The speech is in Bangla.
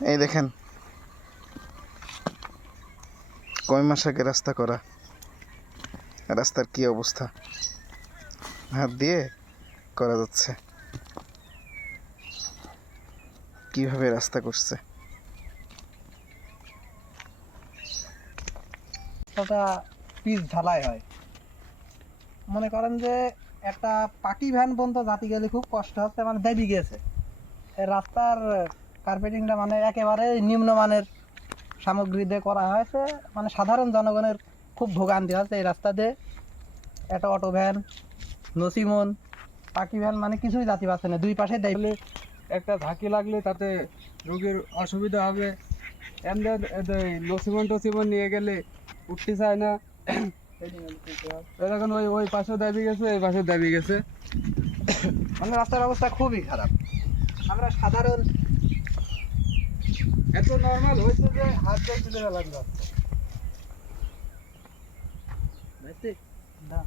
এই দেখেন। কয় মাস আগে রাস্তা করা? রাস্তার কি অবস্থা? হাত দিয়ে করা যাচ্ছে। কীভাবে রাস্তা করছে? পিচ ঢালাই হয়। মনে করেন যে একটা পাটি ভ্যান পর্যন্ত জাতি গেলে খুব কষ্ট হচ্ছে মানে দেবি গেছে। রাস্তার কার্পেটিংটা মানে একেবারে নিম্নমানের সামগ্রী দিয়ে করা হয়েছে। মানে সাধারণ জনগণের খুব ভোগান্তি হচ্ছে এই রাস্তা দিয়ে। একটা অটো ভ্যান নসিমন পাখি ভ্যান মানে কিছুই জাতি পাচ্ছে না। দুই পাশে দেয়। তাহলে একটা ঝাঁকি লাগলে তাতে রোগীর অসুবিধা হবে। এমনি লসিমন টসিমন নিয়ে গেলে উঠতে চায় না। এরকম ওই ওই পাশে দাবি গেছে এই পাশে দাবি গেছে। মানে রাস্তার অবস্থা খুবই খারাপ। আমরা সাধারণ এত নর্মাল হয়েছে যে হাত দিয়ে তুলে ফেলান যাচ্ছে না।